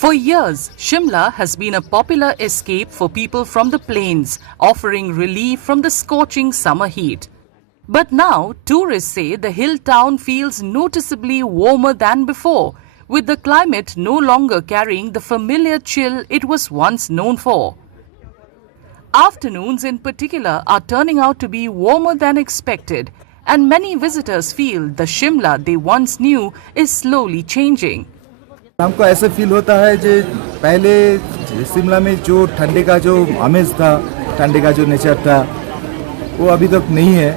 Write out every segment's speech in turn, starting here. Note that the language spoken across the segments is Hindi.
For years, Shimla has been a popular escape for people from the plains, offering relief from the scorching summer heat. But now, tourists say the hill town feels noticeably warmer than before, with the climate no longer carrying the familiar chill it was once known for. Afternoons in particular are turning out to be warmer than expected, and many visitors feel the Shimla they once knew is slowly changing. हमको ऐसा फील होता है जो पहले शिमला में जो ठंडे का जो आमेज था, ठंडे का जो नेचर था, वो अभी तक नहीं है।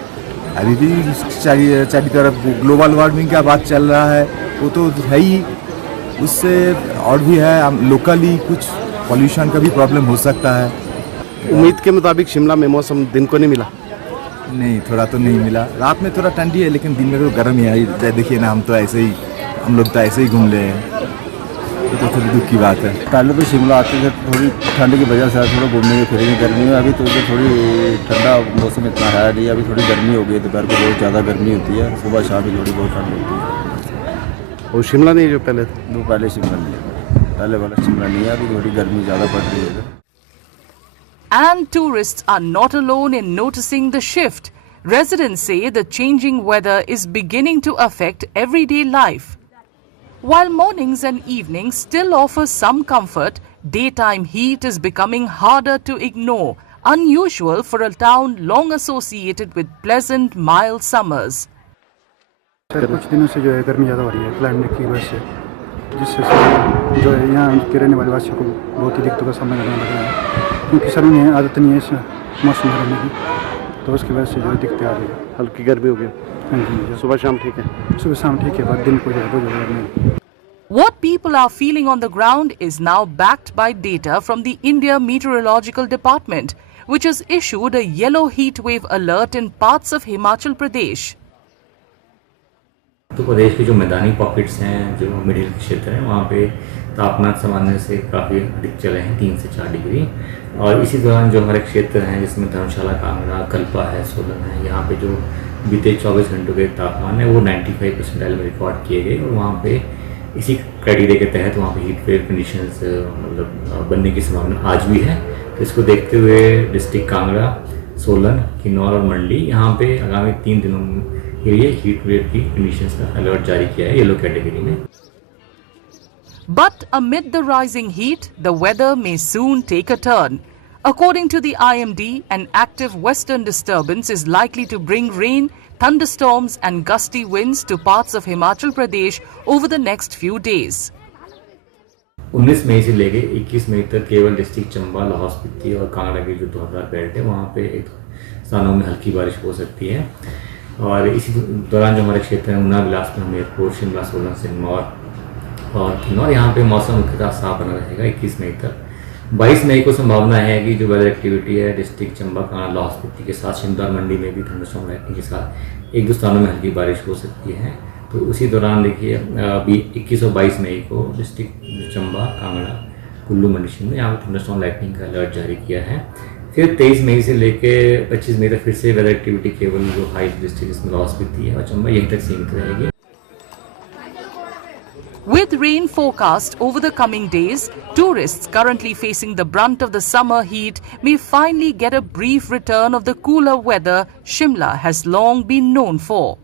अभी भी चारी तरफ ग्लोबल वार्मिंग का बात चल रहा है, वो तो है ही। उससे और भी है, लोकली कुछ पॉल्यूशन का भी प्रॉब्लम हो सकता है। उम्मीद के मुताबिक शिमला में मौसम दिन को नहीं मिला? नहीं, थोड़ा तो नहीं मिला। रात में थोड़ा ठंडी है, लेकिन दिन में तो गर्म ही है। देखिए ना, हम लोग तो ऐसे ही घूम रहे हैं, तो थोड़ी दुख की बात है। पहले तो शिमला आते थे, थोड़ी ठंड की वजह से थोड़ा घूमने के फिरने गर्मी में। अभी तो थोड़ी ठंडा मौसम इतना है नहीं, अभी थोड़ी गर्मी हो गई। दोपहर को बहुत ज़्यादा गर्मी होती है, सुबह शाम भी थोड़ी बहुत ठंड होती है। और शिमला नहीं जो पहले वो पहले शिमला नहीं है, पहले वाला शिमला नहीं है। अभी थोड़ी गर्मी ज़्यादा पड़ रही है। And tourists are not alone in noticing the shift. Residents say the changing weather is beginning to affect everyday life. While mornings and evenings still offer some comfort, daytime heat is becoming harder to ignore, unusual for a town long associated with pleasant, mild summers. कुछ दिनों से जो है गर्मी ज़्यादा हो रही है क्लाइमेट की वजह से, जिससे जो है यहाँ के रहने वाले वासियों को बहुत ही दिक्कतों का सामना करना पड़ रहा है, क्योंकि सर उन्हें आदत नहीं है इस मौसम में रहने की, तो उसकी वजह से जो है दिक्कतें आ रही है। हल्की गर्मी हो गई? हाँ जी, सुबह शाम ठीक है? सुबह शाम ठीक है, बाद दिन को जो है बहुत ज़्यादा गर्मी। What people are feeling on the ground is now backed by data from the India Meteorological Department, which has issued a yellow heat wave alert in parts of Himachal Pradesh. तो प्रदेश के जो मैदानी पॉकेट्स हैं, जो मिडिल क्षेत्र हैं, वहाँ पे तापमान सामान्य से काफ़ी अधिक चले हैं, 3 से 4 डिग्री। और इसी दौरान जो हमारे क्षेत्र हैं, जिसमें धर्मशाला, कांगड़ा, कल्पा है, सोलन है, यहाँ पे जो बीते 24 घंटों के तापमान है वो 95 परसेंटाइल में रिकॉर्ड किए गए। और वहाँ पे इसी क्राइटेरिया के तहत वहाँ पे हीट वेव कंडीशंस मतलब बनने की संभावना आज भी है। तो इसको देखते हुए डिस्ट्रिक्ट कांगड़ा, सोलन, किन्नौर और मंडी, यहाँ पे आगामी 3 दिनों के लिए हीट वेव की कंडीशंस का अलर्ट जारी किया है येलो कैटेगरी में। But amid the rising heat, the weather may soon take a turn. According to the IMD, an active western disturbance is likely to bring rain, thunderstorms and gusty winds to parts of Himachal Pradesh over the next few days. 19 मई से लेके 21 मई तक केवल डिस्ट्रिक्ट चंबा, लाहौल स्पीति और कांगड़ा की जो दोहरादार बेल्ट है, वहाँ पे एक स्थानों में हल्की बारिश हो सकती है। और इसी दौरान जो हमारे क्षेत्र हैं, ऊना, बिलासपुर, हमीरपुर, शिमला, सोलन, सिरमौर और किन्नौर, यहाँ पे मौसम मुख्यतः साफ बना रहेगा 21 मई तक। 22 मई को संभावना है कि जो वेदर एक्टिविटी है डिस्ट्रिक्ट चंबा, कांगड़ा, लाहौल स्पीति के साथ शिमला, मंडी में भी थंडरस्टॉर्म लाइटनिंग के साथ 1-2 स्थानों में हल्की बारिश हो सकती है। तो उसी दौरान देखिए अभी 21 और 22 मई को डिस्ट्रिक्ट चंबा, कांगड़ा, कुल्लू, मंडी में यहाँ थंडरस्टॉर्म लाइटनिंग का अलर्ट जारी किया है। फिर 23 मई से लेके 25 मई तक फिर से वेदर एक्टिविटी केवल जो हाई डिस्ट्रिक्ट जिसमें लाहौल स्पीति है और चंबा यहीं तक सीमित रहेगी। With rain forecast over the coming days, tourists currently facing the brunt of the summer heat may finally get a brief return of the cooler weather Shimla has long been known for.